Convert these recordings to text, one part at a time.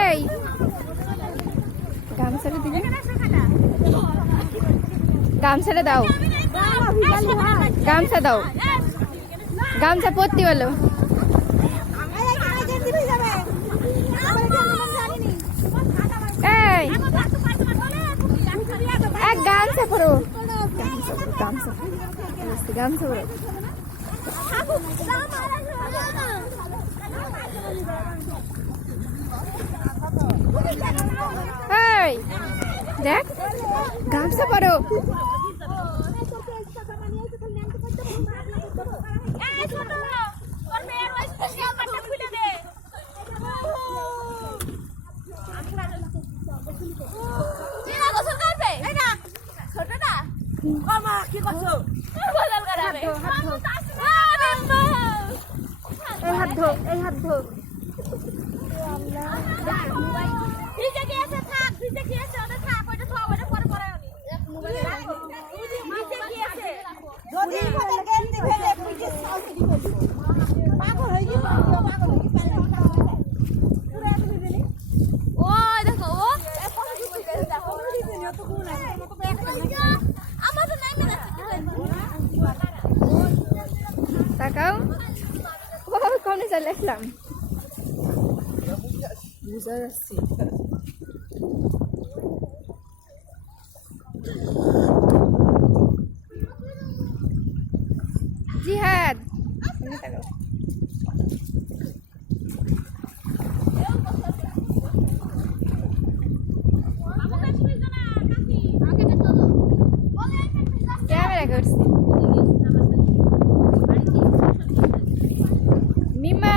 এই গামছাটা দিবি, গামছাটা দাও, গামছা দাও, গামছা পরতে বলো। এই এক গামছা পরো, গামছা গামছা পরো। এই দেখ গামছা পরো। এই হাত ধো, এই হাত ধো। তাকাও, কোনে চলে আসলাম, বুঝা যাচ্ছি। জিহাদ ক্যামেরা করছি। মিমা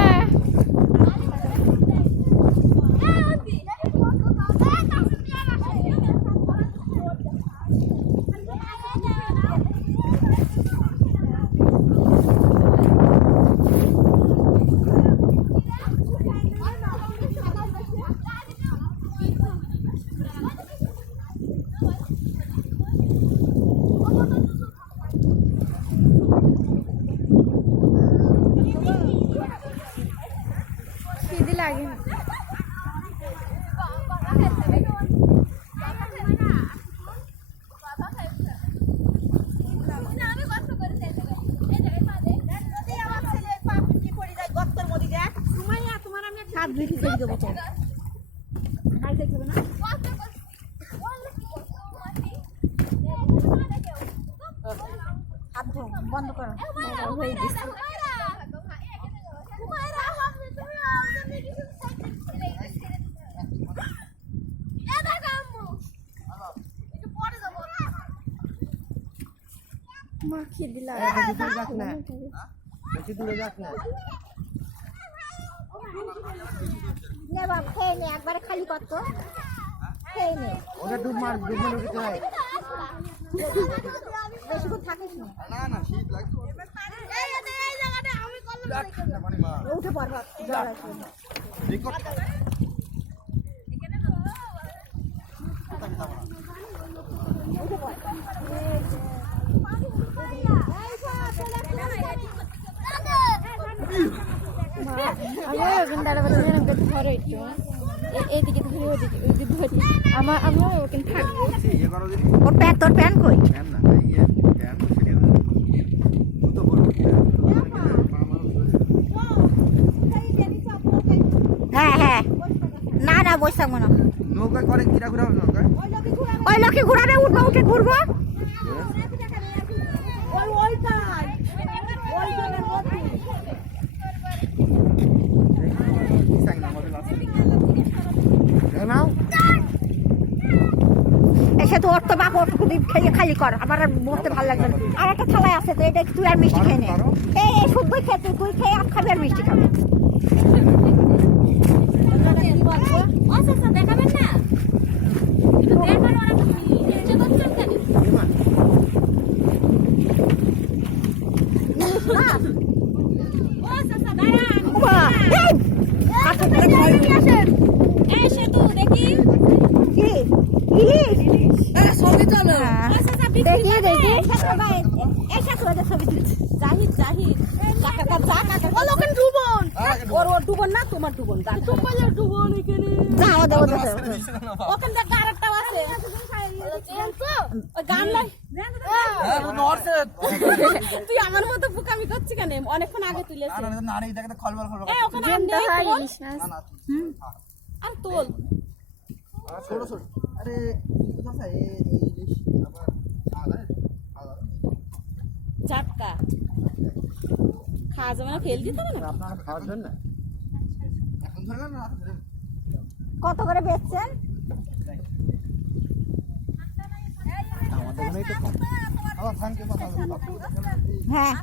খিদে লাগে না। বন্ধ করো, হয়ে গেছে। মা খিদে লাগে না, বেশি দূরে যাস না। নে বাপ খেয়ে নে, একবারে খালি কত খেয়ে নে। ওটা ডুব মার, ডুব মার উঠে যায়। বেশিক্ষণ থাকিস না। না না শীত লাগছে। এই জায়গাটা আমি করলাম, উঠে পড়বা, জল আসবে। উঠে পড়। এদিকে ধরে ওদিকে ওদিকে ধরি, আমার ওখানে থাকবো। ওর প্যান, তোর প্যান কই? হ্যাঁ হ্যাঁ, না না বৈশাখ মনে নৌকায় করে কিরা ঘুরাবো, নৌকায় ওই লোকে ঘুরাবে, উঠবো, উঠে ঘুরবো। এসে তো ওর তো বাপ, ওর খেয়ে খালি কর, আমার আর বসতে ভালো লাগবে না। আর একটা থালায় আছে তো, এটা তুই আর মিষ্টি খেয়ে নে। এই শুধু খেতে, তুই খেয়ে আর খাবি আর মিষ্টি খাবি। দেখাবেন না ওমা, এই, আসো, এই সেতু দেখি কি? ইলিশ? ছবি চলো হ্যাঁ। দেখি, দেখি। এসে তো ওদের ছবি তুলছি। জাহিদ জাহিদ কাকা যা কাকা ও লোকেন ডুবন ওর ডুবন না তোমার ডুবন তো কইলে ডুবন এখানে যা, ওদের, ওদের। ওখান থেকে আরেকটাও আছে ওই গান লাই তুই আমার মতো বুকামি করছিস কেন অনেকক্ষণ আগে তুলেছে এই ওখানে আর নেই তোল। আর তোল ছোট ছোট আরে কোথায় এই ইলিশ আবার আলাদা ঝাটকা খাওয়া যাবে না ফেল দিতে হবে না আপনারা খাওয়ার জন্য এখন ধরলেন না রাতে ধরলেন কত করে বেচছেন? আমাদের ওখানেই তো কম আবার ফাঙ্কে কথা বলবো হ্যাঁ,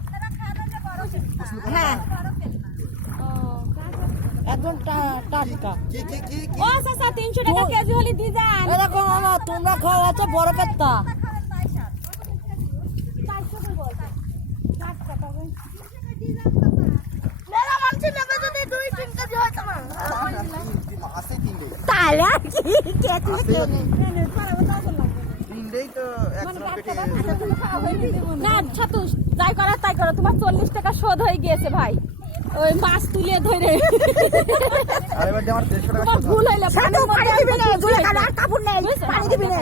হ্যাঁ। একদম টাটকা কি কি কি ও চাচা 300 টাকা কেজি হলে দিয়ে যান এরকম আমার তোমরা খাওয়া আছে বড় পেটটা আছে তিনটে তাহলে আর কি? কে তুই কে নেই? তিনটেই তো একশো পেটে না ছাতু যাই করার তাই করো তোমার 40 টাকা শোধ হয়ে গিয়েছে ভাই ওই মাছ তুলে ধরে আর এবার যে আমার 150 টাকা তোমার ভুল হইলো ছাতু পানি দিবি না, জুলে কাল আর কাপড় নেই, পানি দিবি না।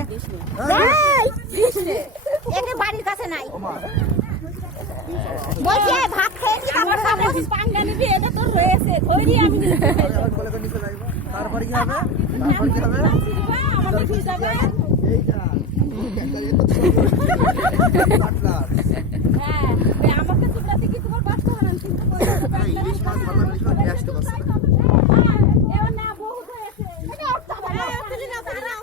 এই, একে বাড়ির কাছে নাই। বলছি, এই ভাত খেয়ে নি, আমার তারপরে সামনে পাঙ্গা নিবি এটা তো রয়েছে ধরি আমি আবার কোলে করে নিচে লাগবে তারপরে কি হবে তারপরে কি হবে আমাদের কি যাবে এইটা পাতলা হ্যাঁ এই আমাকে টুকরাতে কি তোমার বাচ্চা বানান কিন্তু ইলিশ মাছ ভালো ইলিশ মাছ নিয়ে আসতে পারছে এবার না বহুত হয়েছে এটা অর্থ না